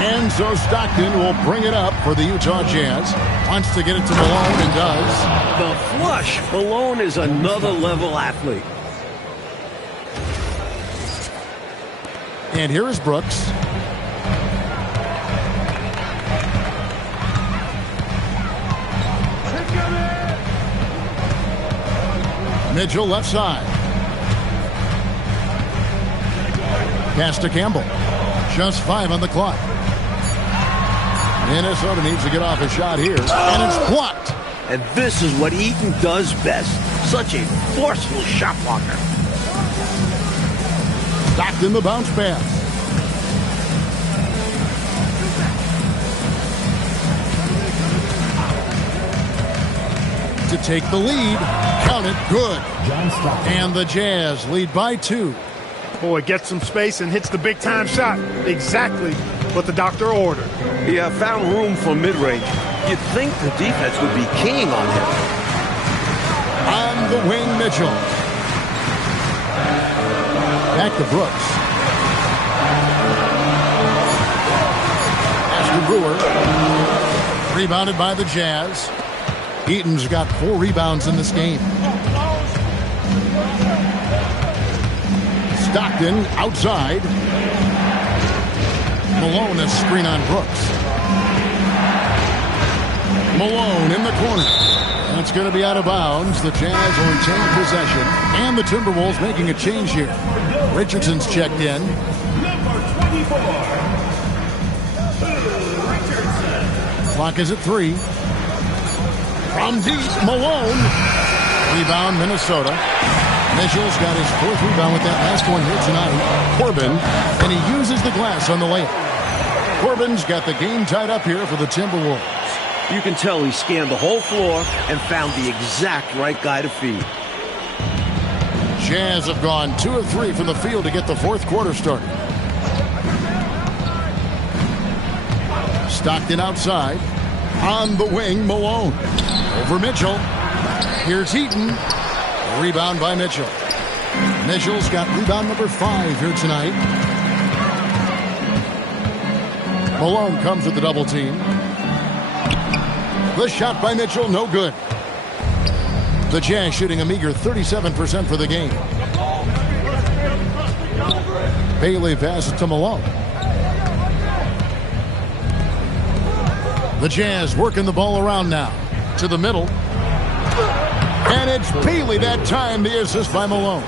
Enzo Stockton will bring it up for the Utah Jazz. Wants to get it to Malone and does. The flush. Malone is another level athlete. And here is Brooks. Mitchell left side. Pass to Campbell. Just 5 on the clock. Minnesota needs to get off a shot here. And it's blocked. And this is what Eaton does best. Such a forceful shot blocker. Stopped in the bounce pass. To take the lead. Count it. Good. And the Jazz lead by 2. Boy, gets some space and hits the big-time shot. Exactly what the doctor ordered. He found room for mid-range. You'd think the defense would be keying on him. On the wing, Mitchell. Back to Brooks. Pass to Brewer. Rebounded by the Jazz. Eaton's got 4 rebounds in this game. Stockton outside. Malone a screen on Brooks. Malone in the corner. That's going to be out of bounds. The Jazz will retain possession. And the Timberwolves making a change here. Richardson's checked in. Number 24. Richardson. Clock is at 3. From deep, Malone. Rebound, Minnesota. Mitchell's got his 4th rebound with that last one here tonight. Corbin, and he uses the glass on the layup. Corbin's got the game tied up here for the Timberwolves. You can tell he scanned the whole floor and found the exact right guy to feed. Jazz have gone 2 of 3 from the field to get the 4th quarter started. Stockton outside. On the wing, Malone. Over Mitchell. Here's Eaton. Rebound by Mitchell. Mitchell's got rebound number 5 here tonight. Malone comes with the double team. The shot by Mitchell, no good. The Jazz shooting a meager 37% for the game. Bailey passes to Malone. The Jazz working the ball around now. To the middle. And it's Bailey that time, the assist by Malone.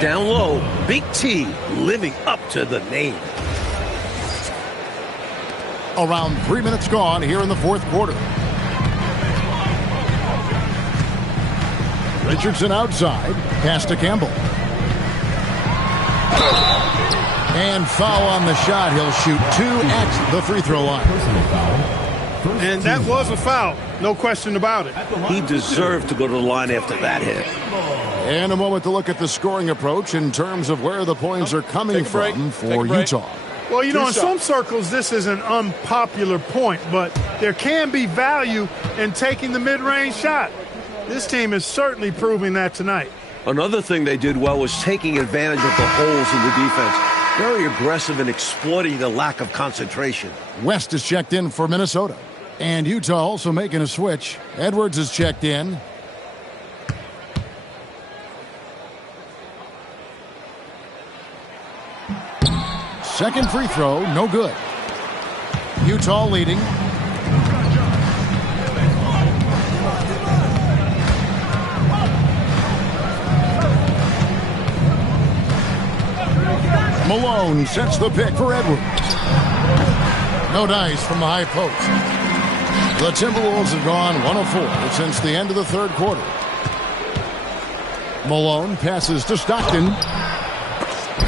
Down low, Big T living up to the name. Around 3 minutes gone here in the 4th quarter. Richardson outside. Pass to Campbell. And foul on the shot. He'll shoot 2 at the free throw line. And that was a foul. No question about it. He deserved to go to the line after that hit. And a moment to look at the scoring approach in terms of where the points are coming from for Utah. Well, you know, in some circles, this is an unpopular point, but there can be value in taking the mid-range shot. This team is certainly proving that tonight. Another thing they did well was taking advantage of the holes in the defense. Very aggressive in exploiting the lack of concentration. West is checked in for Minnesota. And Utah also making a switch. Edwards is checked in. Second free throw, no good. Utah leading. Malone sets the pick for Edwards. No dice from the high post. The Timberwolves have gone 1 of 4 since the end of the 3rd quarter. Malone passes to Stockton.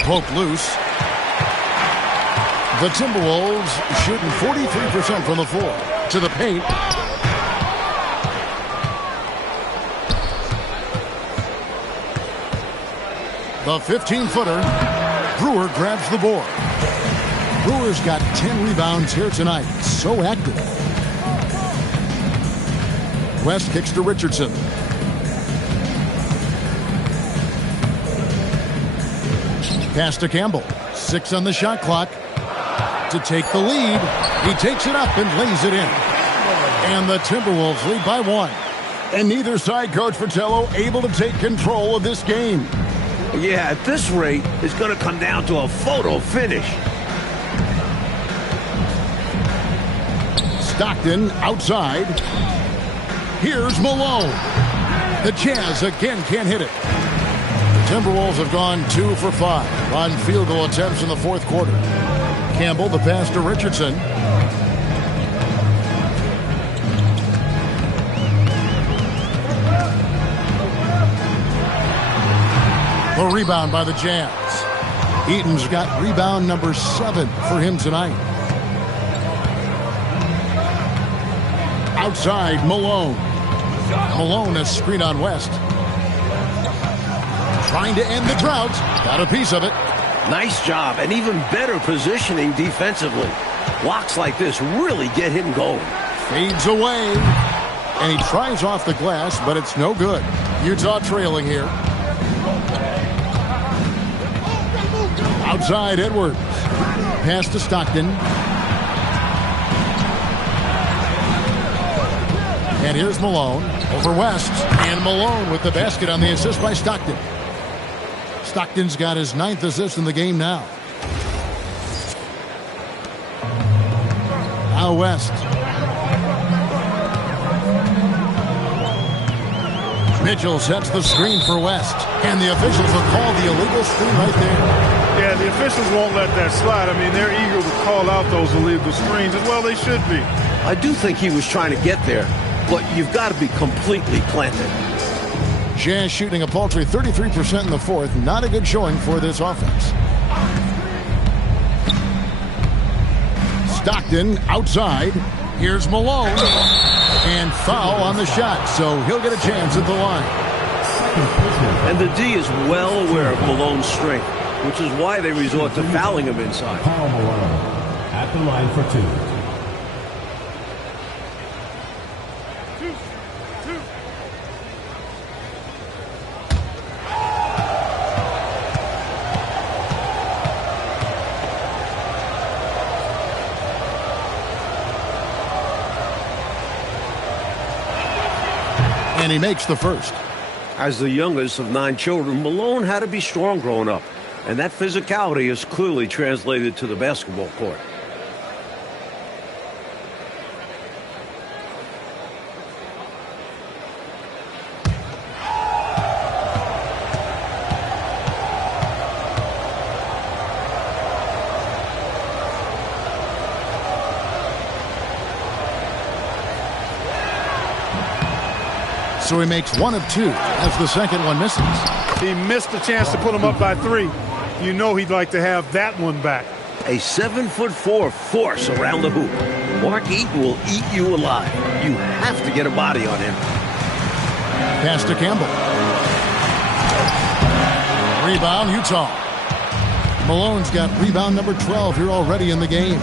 Poke loose. The Timberwolves shooting 43% from the floor. To the paint. The 15-footer. Brewer grabs the board. Brewer's got 10 rebounds here tonight. So active. West kicks to Richardson. Pass to Campbell. 6 on the shot clock. To take the lead. He takes it up and lays it in. And the Timberwolves lead by 1. And neither side, Coach Fratello, able to take control of this game. Yeah, at this rate, it's going to come down to a photo finish. Stockton outside. Here's Malone. The Jazz again can't hit it. The Timberwolves have gone 2 for 5 on field goal attempts in the fourth quarter. Campbell, the pass to Richardson. The rebound by the Jazz. Eaton's got rebound number 7 for him tonight. Outside, Malone. Malone has screen on West. Trying to end the drought. Got a piece of it. Nice job, and even better positioning defensively. Blocks like this really get him going. Fades away. And he tries off the glass, but it's no good. Utah trailing here. Outside, Edwards. Pass to Stockton. And here's Malone over West. And Malone with the basket on the assist by Stockton. Stockton's got his 9th assist in the game now. Now West. Mitchell sets the screen for West. And the officials will call the illegal screen right there. Yeah, the officials won't let that slide. I mean, they're eager to call out those illegal screens, as well they should be. I do think he was trying to get there, but you've got to be completely planted. Jazz shooting a paltry 33% in the fourth. Not a good showing for this offense. Stockton outside. Here's Malone. And foul on the shot, so he'll get a chance at the line. And the D is well aware of Malone's strength, which is why they resort to fouling him inside. Karl Malone at the line for 2. And he makes the first. As the youngest of 9 children, Malone had to be strong growing up, and that physicality is clearly translated to the basketball court. So he makes 1 of 2 as the second one misses. He missed the chance to put him up by 3. You know he'd like to have that one back. A 7'4" force around the hoop. Mark Eaton will eat you alive. You have to get a body on him. Pass to Campbell. Rebound, Utah. Malone's got rebound number 12 here already in the game.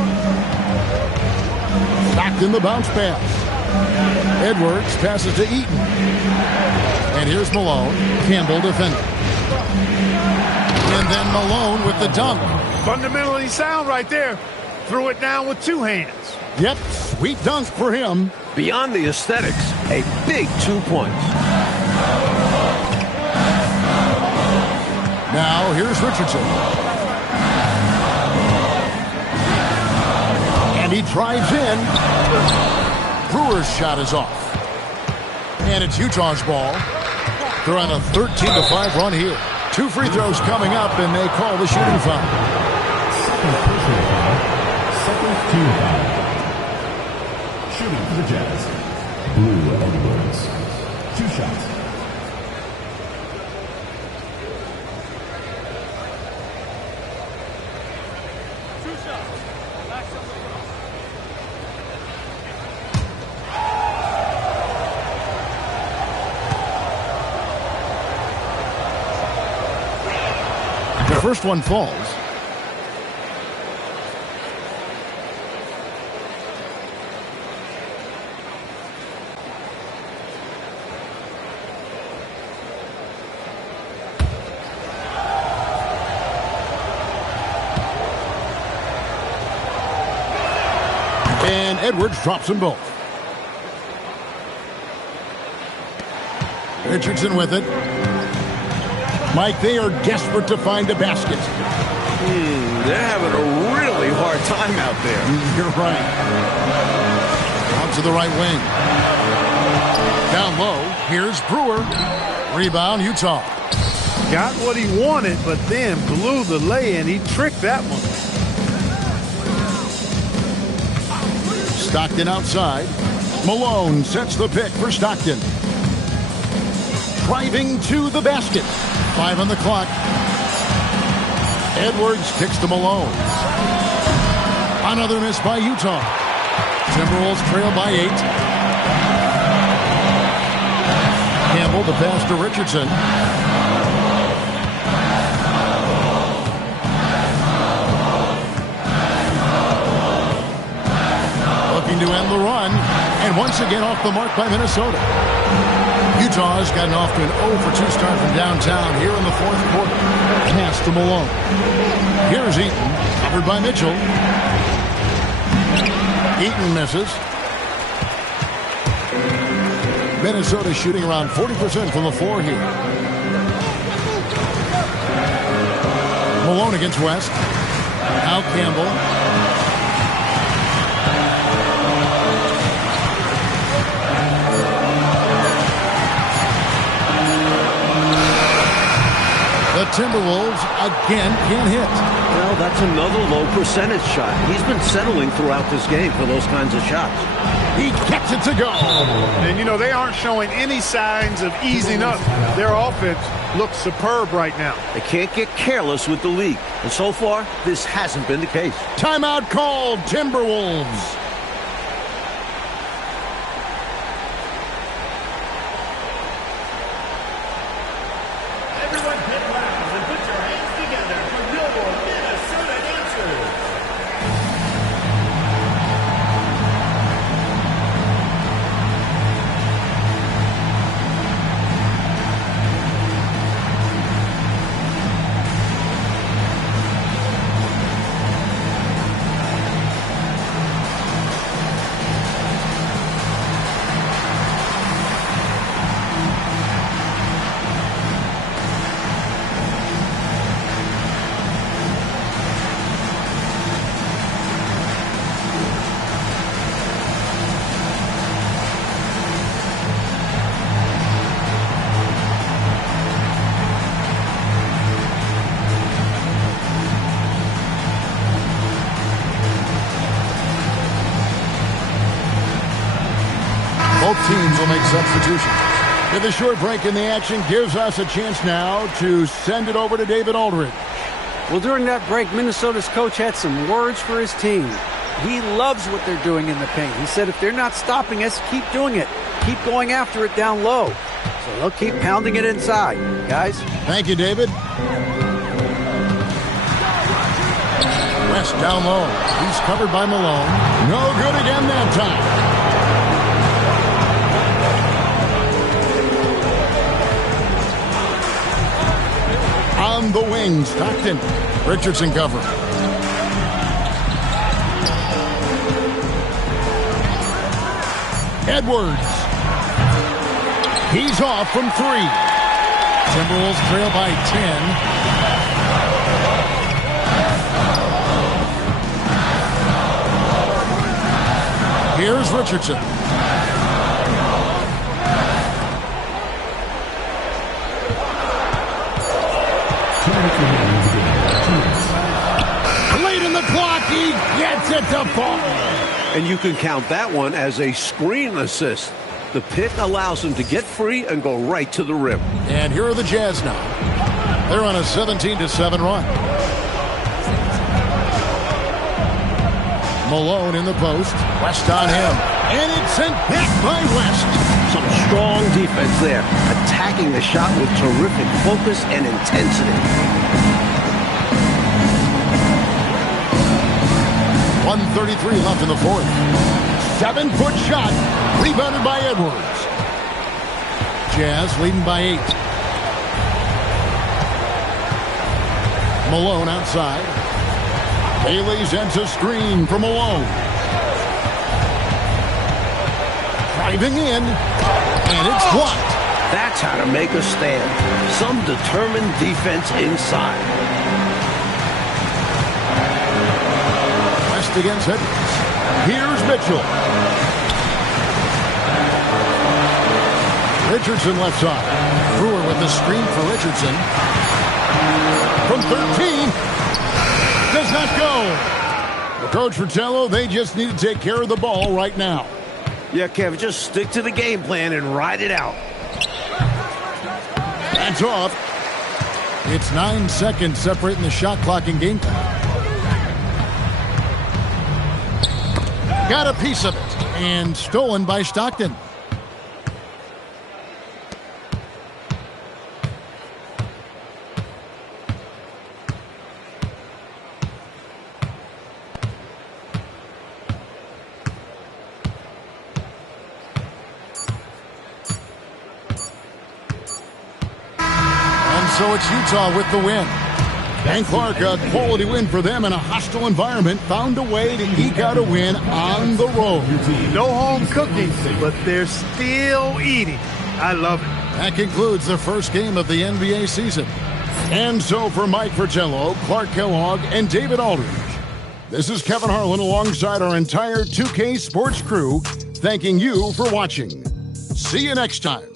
Stockton the bounce pass. Edwards passes to Eaton. And here's Malone. Campbell defending. And then Malone with the dunk. Fundamentally sound right there. Threw it down with 2 hands. Yep, sweet dunk for him. Beyond the aesthetics, a big 2 points. Now here's Richardson. And he drives in. Brewer's shot is off. And it's Utah's ball. They're on a 13-5 run here. 2 free throws coming up, and they call the shooting foul. Second team foul. Shooting for the Jazz. Blue Edwards. 2 shots. The first one falls. And Edwards drops them both. Richardson with it. Mike, they are desperate to find a basket. They're having a really hard time out there. You're right. Out to the right wing. Down low, here's Brewer. Rebound, Utah. Got what he wanted, but then blew the lay-in. He tricked that one. Stockton outside. Malone sets the pick for Stockton. Driving to the basket. 5 on the clock. Edwards kicks to Malone. Another miss by Utah. Timberwolves trail by 8. Campbell the pass to Richardson. Looking to end the run. And once again off the mark by Minnesota. Utah's gotten off to an 0-for-2 start from downtown here in the fourth quarter. Pass to Malone. Here's Eaton, covered by Mitchell. Eaton misses. Minnesota shooting around 40% from the floor here. Malone against West. Now Campbell. The Timberwolves again can't hit. Well, that's another low percentage shot. He's been settling throughout this game for those kinds of shots. He gets it to go. And, you know, they aren't showing any signs of easing up. Their offense looks superb right now. They can't get careless with the lead. And so far, this hasn't been the case. Timeout called, Timberwolves. Both teams will make substitutions. With a short break in the action gives us a chance now to send it over to David Aldridge. Well, during that break, Minnesota's coach had some words for his team. He loves what they're doing in the paint. He said if they're not stopping us, keep doing it. Keep going after it down low. So they'll keep pounding it inside, guys. Thank you, David. West down low. He's covered by Malone. No good again that time. On the wing, Stockton. Richardson cover. Edwards. He's off from 3. Timberwolves trail by 10. Here's Richardson. Late in the clock, he gets it to fall. And you can count that one as a screen assist. The pick allows him to get free and go right to the rim. And here are the Jazz now. They're on a 17-7 run. Malone in the post. West on him. And it's sent back by West. Some strong defense there, attacking the shot with terrific focus and intensity. 1:33 left in the fourth. 7-foot shot, rebounded by Edwards. Jazz leading by 8. Malone outside. Bailey sends a screen for Malone. Driving in, and it's blocked. That's how to make a stand. Some determined defense inside. West against Edwards. Here's Mitchell. Richardson left side. Brewer with the screen for Richardson. From 13. Does not go. The Coach Fratello, they just need to take care of the ball right now. Yeah, Kev, just stick to the game plan and ride it out. That's off. It's 9 seconds separating the shot clock and game time. Got a piece of it and stolen by Stockton. So it's Utah with the win. And Clark, a quality win for them in a hostile environment, found a way to eke out a win on the road. No home cooking, but they're still eating. I love it. That concludes the first game of the NBA season. And so for Mike Fratello, Clark Kellogg, and David Aldridge, this is Kevin Harlan alongside our entire 2K Sports crew, thanking you for watching. See you next time.